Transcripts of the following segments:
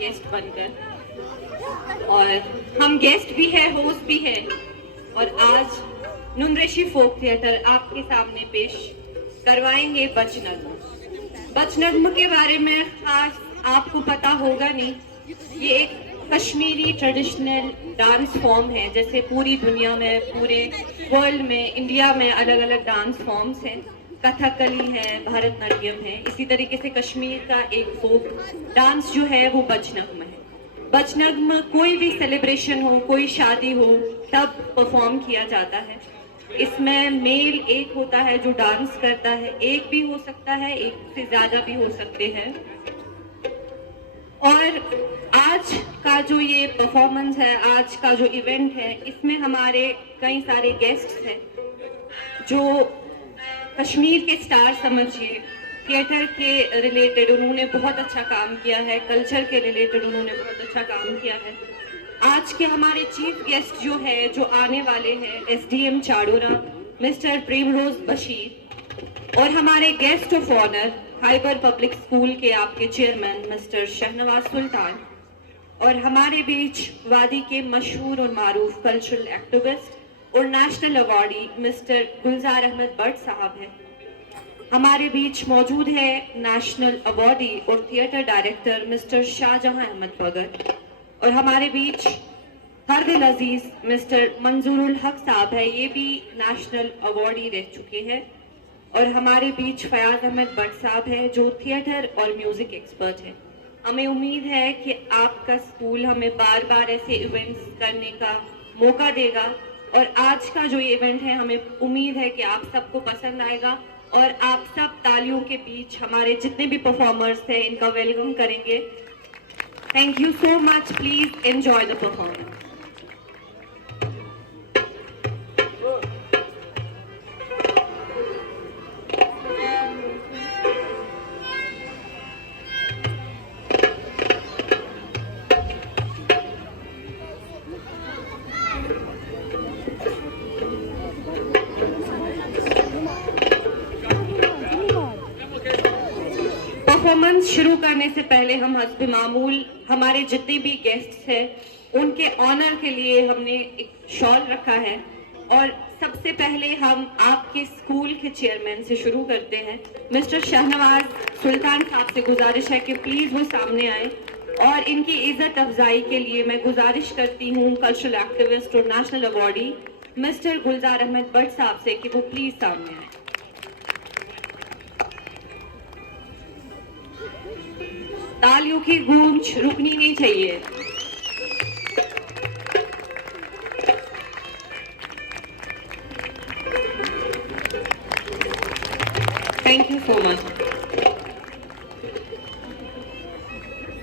गेस्ट बनकर, और हम गेस्ट भी है, होस्ट भी है। और आज नुनरेशी फोक थिएटर आपके सामने पेश करवाएंगे बचनग्म। बचनग्म के बारे में खास आपको पता होगा नहीं, ये एक कश्मीरी ट्रेडिशनल डांस फॉर्म है। जैसे पूरी दुनिया में, पूरे वर्ल्ड में, इंडिया में अलग अलग डांस फॉर्म्स हैं, कथकली है, भरतनाट्यम है, इसी तरीके से कश्मीर का एक फोक डांस जो है वो बचनग्म है। बचनग्म कोई भी सेलिब्रेशन हो, कोई शादी हो, तब परफॉर्म किया जाता है। इसमें मेल एक होता है जो डांस करता है, एक भी हो सकता है, एक से ज्यादा भी हो सकते हैं। और आज का जो ये परफॉर्मेंस है, आज का जो इवेंट है, इसमें हमारे कई सारे गेस्ट्स हैं जो कश्मीर के स्टार समझिए, थिएटर के रिलेटेड उन्होंने बहुत अच्छा काम किया है, कल्चर के रिलेटेड उन्होंने बहुत अच्छा काम किया है। आज के हमारे चीफ गेस्ट जो है, जो आने वाले हैं, एसडीएम चाडोरा मिस्टर प्रेमरोज बशीर, और हमारे guest of honour Hyber public school के आपके चेयरमैन मिस्टर शहनवाज सुल्तान, और हमारे बीच वादी के मशहूर और मारूफ कल्चरल एक्टिविस्ट और national awardee mister Gulzar Ahmad Bhatt साहब हैं। हमारे बीच मौजूद है नेशनल अवार्डी और theatre director mister Shahjahan Ahmad Bhagat, और हमारे बीच हर दिल अजीज मिस्टर मंजूरुल हक साहब है, ये भी नेशनल अवार्डी रह चुके हैं। और हमारे बीच फयाज अहमद भट्ट साहब है जो थिएटर और म्यूजिक एक्सपर्ट है। हमें उम्मीद है कि आपका स्कूल हमें बार बार ऐसे इवेंट्स करने का मौका देगा, और आज का जो इवेंट है हमें उम्मीद है कि आप सबको पसंद आएगा, और आप सब तालियों के बीच हमारे जितने भी परफॉर्मर्स हैं इनका वेलकम करेंगे। Thank you so much, please enjoy the performance. Performance शुरू करने से पहले हम हस्ब मामूल हमारे जितने भी गेस्ट्स हैं उनके ऑनर के लिए हमने एक शॉल रखा है, और सबसे पहले हम आपके स्कूल के चेयरमैन से शुरू करते हैं। मिस्टर शहनवाज सुल्तान साहब से गुजारिश है कि प्लीज वो सामने आए, और इनकी इज्जत अफजाई के लिए मैं गुजारिश करती हूँ कल्चरल एक्टिविस्ट और national awardee mister Gulzar Ahmad Bhatt साहब से कि वो प्लीज सामने आए। तालियों की गूंज रुकनी नहीं चाहिए। Thank you so much.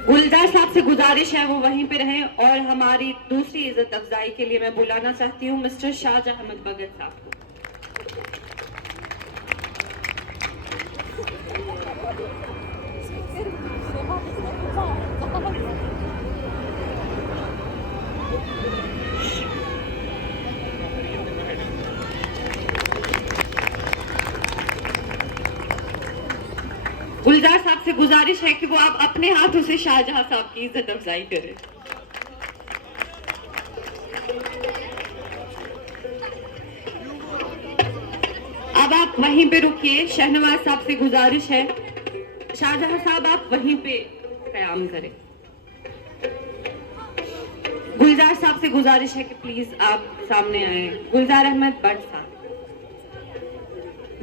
Gulzar साहब से गुजारिश है वो वहीं पे रहें, और हमारी दूसरी इज्जत अफजाई के लिए मैं बुलाना चाहती हूँ मिस्टर शाहजहां अहमद भगत साहब को। गुलजार साहब से गुजारिश है कि वो आप अपने हाथों से शाहजहां साहब की इज्जत अफजाई करें। अब आप वहीं पे रुकिए। शहनवाज साहब से गुजारिश है, शाहजहां साहब आप वहीं पे कयाम करें। गुलजार साहब से गुजारिश है कि प्लीज आप सामने आए। गुलजार अहमद भट्ट साहब,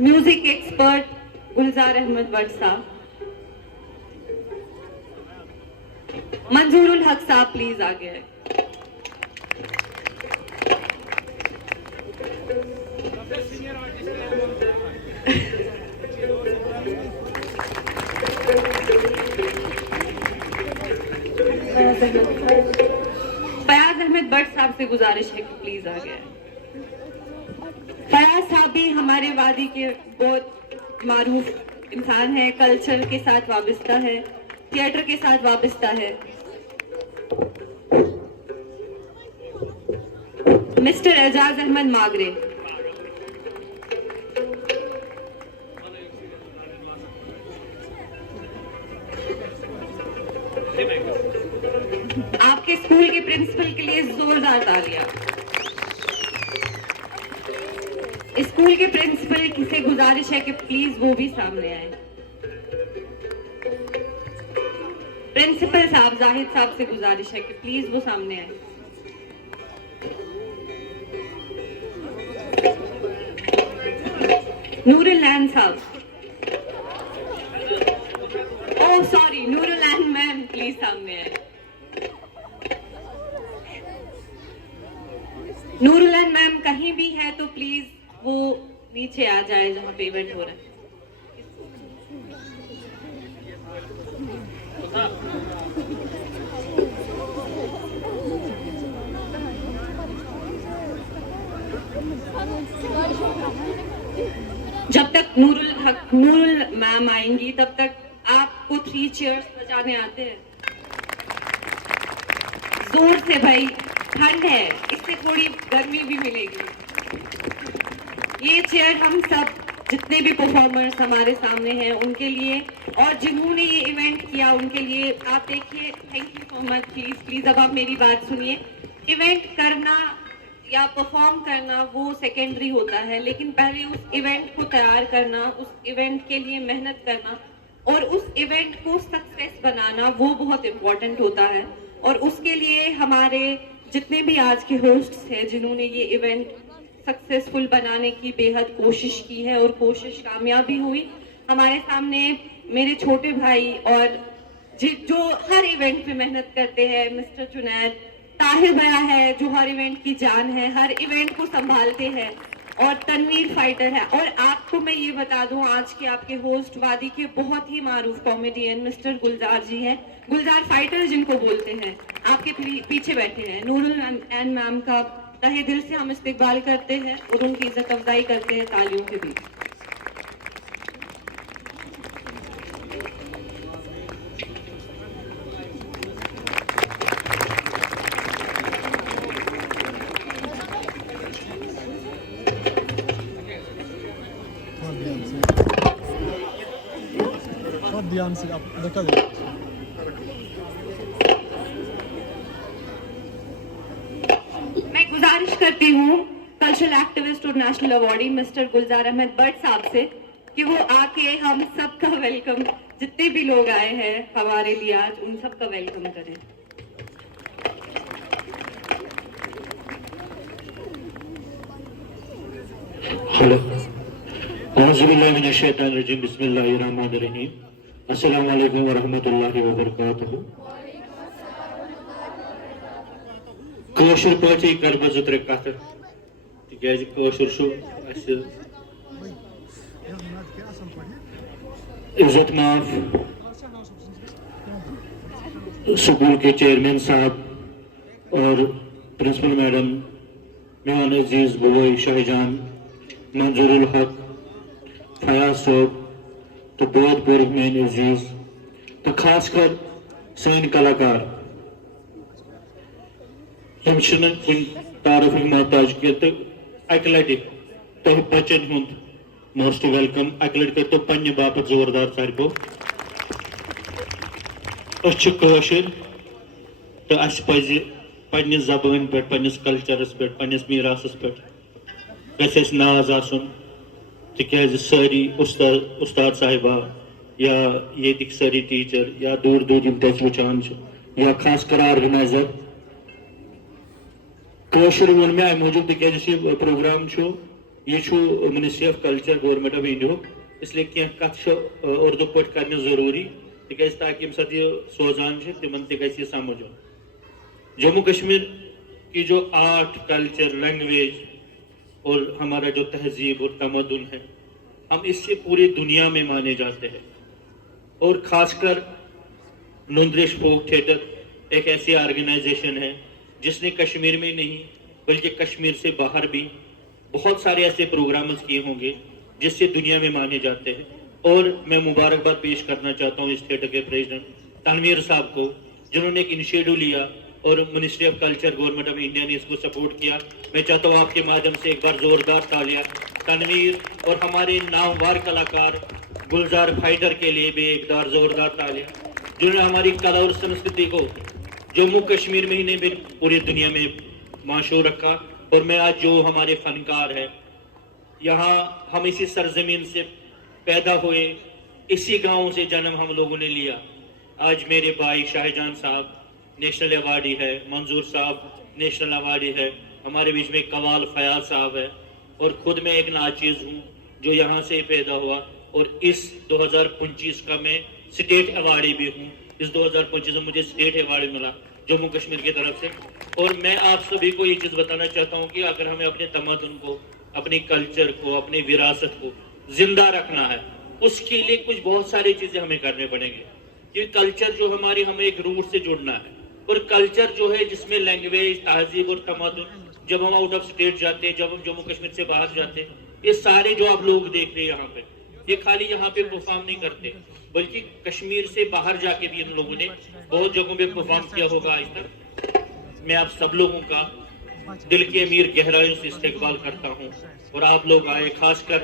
म्यूजिक एक्सपर्ट गुलजार अहमद भट्ट साहब। मंजूरुल हक साहब प्लीज आगे आए। फयाज अहमद भट्ट साहब से गुजारिश है कि प्लीज आगे आए। फयाज साहब भी हमारे वादी के बहुत मारूफ इंसान है, कल्चर के साथ वाबस्ता है, थिएटर के साथ वाबस्ता है। मिस्टर एजाज अहमद मागरे, आपके स्कूल के प्रिंसिपल के लिए जोरदार तालियां। स्कूल के प्रिंसिपल से गुजारिश है कि प्लीज वो भी सामने आए। प्रिंसिपल साहब, जाहिद साहब से गुजारिश है कि प्लीज वो सामने आए। नूरुल साहब, oh sorry, Noorul ma'am please सामने आए। नूरुल मैम कहीं भी है तो प्लीज वो नीचे आ जाए जहां पे इवेंट हो रहा है। जब तक नूरुल मैम आएंगी तब तक आपको 3 चेयर्स बजाने आते हैं? जोर से भाई, ठंड है, इससे थोड़ी गर्मी भी मिलेगी। ये चेयर हम सब जितने भी परफॉर्मर्स हमारे सामने हैं उनके लिए, और जिन्होंने ये इवेंट किया उनके लिए। आप देखिए, thank you so much. Please please अब आप मेरी बात सुनिए। इवेंट करना या परफॉर्म करना वो सेकेंडरी होता है, लेकिन पहले उस इवेंट को तैयार करना, उस इवेंट के लिए मेहनत करना और उस इवेंट को सक्सेस बनाना वो बहुत इम्पोर्टेंट होता है। और उसके लिए हमारे जितने भी आज के होस्ट्स हैं जिन्होंने ये इवेंट सक्सेसफुल बनाने की बेहद कोशिश की है और कोशिश कामयाब भी हुई। हमारे सामने मेरे छोटे भाई और जो हर इवेंट में मेहनत करते हैं, मिस्टर जुनैद, ताहिर भैया है जो हर इवेंट की जान है, हर इवेंट को संभालते हैं, और तनवीर फाइटर है। और आपको मैं ये बता दूं, आज के आपके होस्ट वादी के बहुत ही मारूफ कॉमेडियन मिस्टर गुलजार जी हैं, गुलजार फाइटर जिनको बोलते हैं, आपके पीछे बैठे हैं। नूरुल एन मैम का तहे दिल से हम इस्तेकबाल करते हैं और उनकी इज्जत अफजाई करते हैं तालियों के बीच। ध्यान से आप देखा जाए। मैं गुजारिश करती हूँ कल्चरल एक्टिविस्ट और national awardee mister Gulzar Ahmad Butt साहब से कि वो आके हम सबका वेलकम, जितने भी लोग आए हैं हमारे लिए आज, उन सबका वेलकम करें। हेलो, औज़ुबिल्लाहिमिनश्शैतानिर्रजीम, बिस्मिल्लाहिर्रहमानिर्रहीम, अस्सलामु अलैकुम वरहमतुल्लाहि वबरकातुहू। कौशल पाची कर बज त्रे कथ तिकाज कौशल छु अस इज्जत माफ स्कूल के चेयरमैन साहब और प्रिंसिपल मैडम, मेहमान अजीज बुवई शाहजहान, मंजूरुल हक, फयाज साहब, तो बहुत पूर्व मेन अजीज, तो खासकर सन कलाकार हम कुन तारुफ मोहताज के, तो अक लटि तुह बचन हुंद मोस्ट वेलकम। अक लटि कर तो पन्ने बापत जोरदार सारबो। कौशल तो अस पज पन्निस जबान पे, पन्निस कल्चरस पे, पन्निस मीरासस पे गस नाज आसन, तिकाज सारी उस्ताद साहिबा या ये सारी टीचर या दूर दूर यम तस वुचान या खास कर ऑर्गेनाइजर कौशल वो मे अमे मूजूब तिकाज प्रोग्राम यह ministry of culture government of India, इसलिए कह कथ उर्दू पे कर जरूरी तिकाज ताकि यम साथ सोजान तिमन तह समझ। जम्मू कश्मीर की जो आर्ट, कल्चर, लैंग्वेज और हमारा जो तहजीब और तमद्दुन है, हम इससे पूरी दुनिया में माने जाते हैं। और खासकर नुंद्रिश फोक थिएटर एक ऐसी ऑर्गेनाइजेशन है जिसने कश्मीर में नहीं बल्कि कश्मीर से बाहर भी बहुत सारे ऐसे प्रोग्राम्स किए होंगे जिससे दुनिया में माने जाते हैं। और मैं मुबारकबाद पेश करना चाहता हूँ इस थिएटर के प्रेसिडेंट तनवीर साहब को, जिन्होंने एक इनिशिएटिव लिया और ministry of culture government of India ने इसको सपोर्ट किया। मैं चाहता हूँ आपके माध्यम से एक बार जोरदार तालियां तनवीर और हमारे नामवर कलाकार गुलजार फाइटर के लिए भी एक बार जोरदार तालियां, जिन्होंने हमारी कला और संस्कृति को जम्मू कश्मीर में ही नहीं पूरी दुनिया में मशहूर रखा। और मैं आज जो हमारे फनकार हैं, यहाँ हम इसी सरजमीन से पैदा हुए, इसी गांव से जन्म हम लोगों ने लिया। आज मेरे भाई शाहजहां साहब नेशनल अवार्डी है, मंजूर साहब नेशनल अवार्डी है, हमारे बीच में कवाल फयाज साहब है, और खुद मैं एक नाचीज हूँ जो यहाँ से पैदा हुआ। और इस 2025 का मैं स्टेट अवार्डी भी हूँ। इस 2025 में मुझे स्टेट अवार्ड मिला जम्मू कश्मीर की तरफ से। और मैं आप सभी को ये चीज़ बताना चाहता हूँ कि अगर हमें अपने तमद्दुन को, अपने कल्चर को, अपनी विरासत को जिंदा रखना है, उसके लिए कुछ बहुत सारी चीज़ें हमें करने पड़ेंगे। क्योंकि कल्चर जो हमारी, हमें एक रूट से जुड़ना है। और कल्चर जो है जिसमें लैंग्वेज, तहजीब और तमद्दुन, जब हम आउट ऑफ स्टेट जाते हैं, जब हम जम्मू कश्मीर से बाहर जाते हैं, ये सारे जो आप लोग देख रहे हैं यहाँ पे, ये खाली यहाँ पे परफॉर्म नहीं करते, बल्कि कश्मीर से बाहर जाके भी इन लोगों ने बहुत जगहों पे परफॉर्म किया होगा आज तक। मैं आप सब लोगों का दिल की अमीर गहराइयों से इस्तेकबाल करता हूँ। और आप लोग आए, खासकर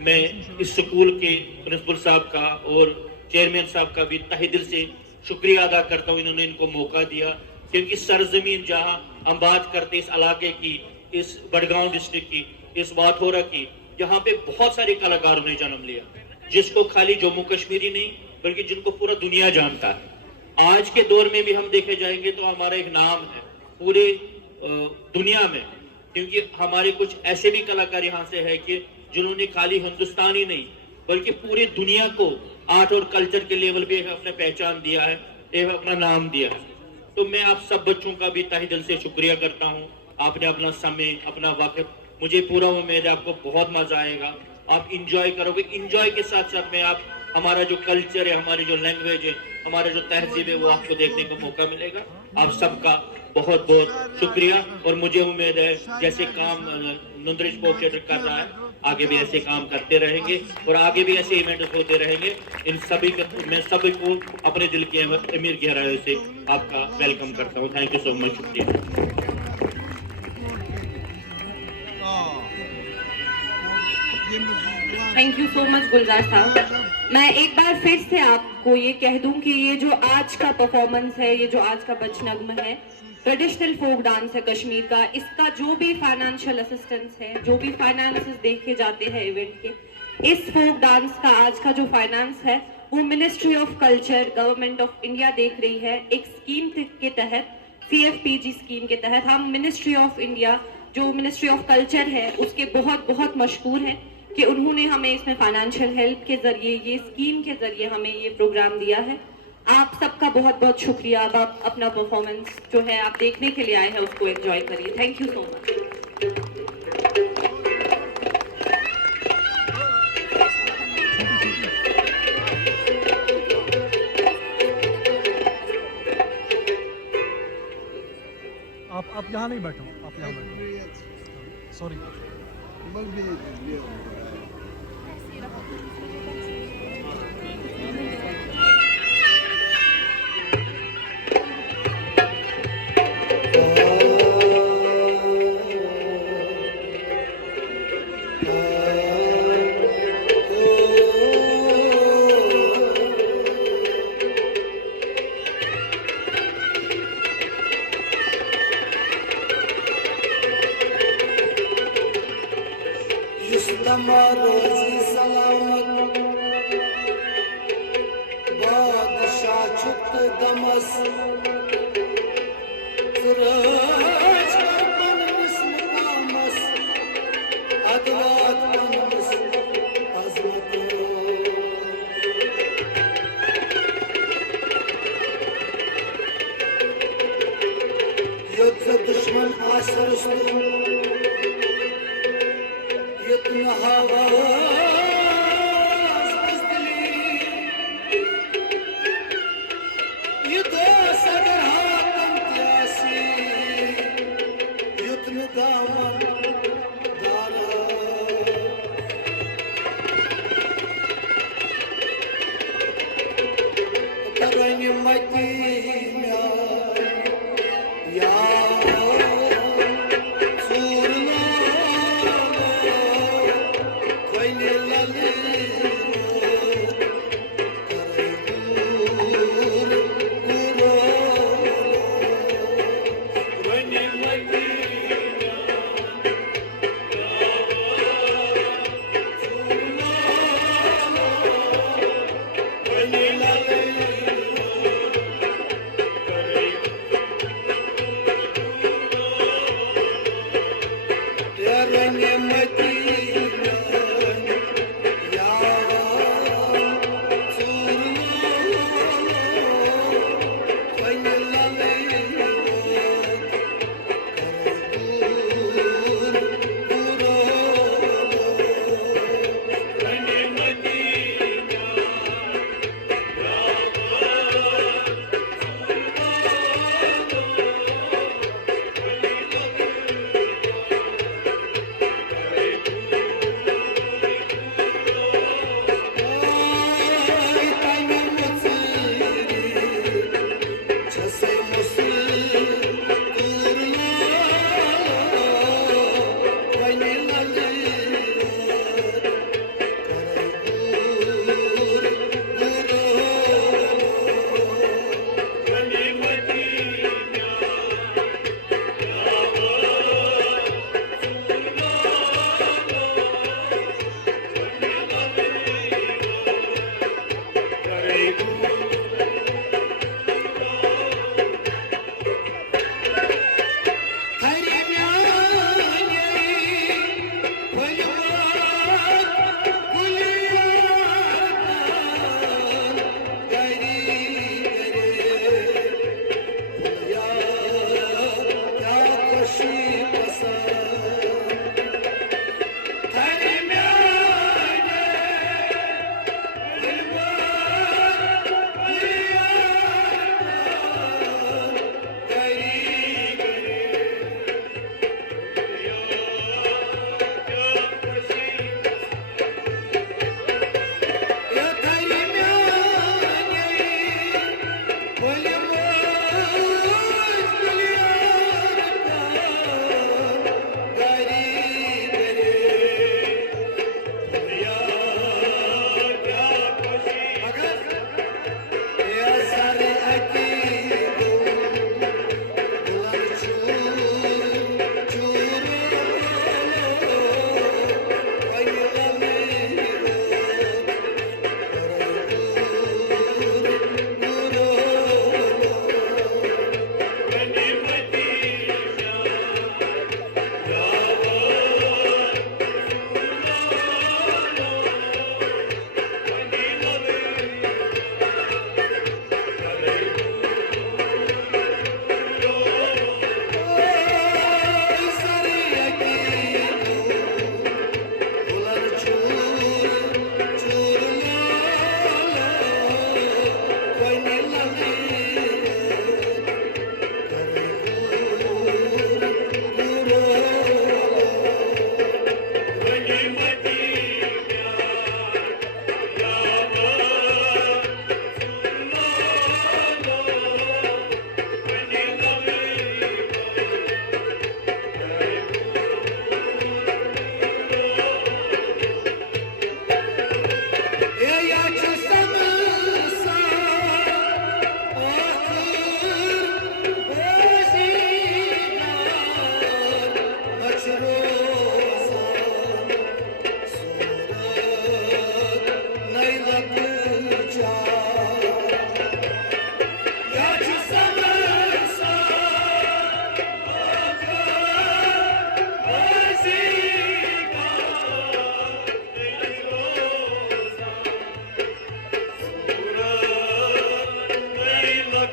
मैं इस स्कूल के प्रिंसिपल साहब का और चेयरमैन साहब का भी तहे दिल से शुक्रिया अदा करता हूँ, इन्होंने इनको मौका दिया। क्योंकि सरजमीन जहाँ हम बात करते इस इलाके की, इस बड़गांव डिस्ट्रिक्ट की, इस वाथोरा की, यहाँ पे बहुत सारे कलाकारों ने जन्म लिया, जिसको खाली जम्मू कश्मीर ही नहीं बल्कि जिनको पूरा दुनिया जानता है। आज के दौर में भी हम देखे जाएंगे तो हमारा एक नाम है पूरे दुनिया में, क्योंकि हमारे कुछ ऐसे भी कलाकार यहाँ से है कि जिन्होंने खाली हिंदुस्तान ही नहीं बल्कि पूरी दुनिया को आर्ट और कल्चर के लेवल पे अपने पहचान दिया है, अपना नाम दिया है। तो मैं आप सब बच्चों का भी तहे दिल से शुक्रिया करता हूँ। आपने अपना समय, अपना वक्त, मुझे पूरा उम्मीद है आपको बहुत मजा आएगा, आप इंजॉय करोगे। इंजॉय के साथ साथ में आप हमारा जो कल्चर है, हमारी जो लैंग्वेज है, हमारा जो तहजीब है, वो आपको देखने का मौका मिलेगा। आप सबका बहुत बहुत शुक्रिया। और मुझे उम्मीद है जैसे काम नुंद्रिज स्पोर्ट्स थिएटर कर रहा है, आगे भी ऐसे काम करते रहेंगे और आगे भी ऐसे इवेंट्स होते रहेंगे। इन सभी का मैं सभी को अपने दिल की अमीर गहराइयों से आपका वेलकम करता हूँ। थैंक यू सो मच, शुक्रिया। Thank you so much Gulzar साहब। मैं एक बार फिर से आपको ये कह दूं कि ये जो आज का परफॉर्मेंस है, ये जो आज का बचनग्म है, ट्रेडिशनल फोक डांस है कश्मीर का। इसका जो भी फाइनेंशियल असिस्टेंस है, जो भी फाइनेंसेस देखे जाते हैं इवेंट के, इस फोक डांस का आज का जो फाइनेंस है वो ministry of culture, government of India देख रही है। एक स्कीम के तहत, CFPG स्कीम के तहत, हम मिनिस्ट्री ऑफ इंडिया, जो मिनिस्ट्री ऑफ कल्चर है, उसके बहुत बहुत मशहूर हैं कि उन्होंने हमें इसमें फाइनेंशियल हेल्प के जरिए, ये स्कीम के जरिए हमें ये प्रोग्राम दिया है। आप सबका बहुत बहुत शुक्रिया। अब आप अपना परफॉर्मेंस जो है आप देखने के लिए आए हैं, उसको एंजॉय करिए। Thank you so much. आप यहाँ नहीं बैठो, आप यहाँ बैठो। सॉरी। रोजी सलामत बादशाह छुट दमस राज बनमस मुकामस अदवात बनमस अजमत युद्ध दुश्मन आसरस्तु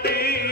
की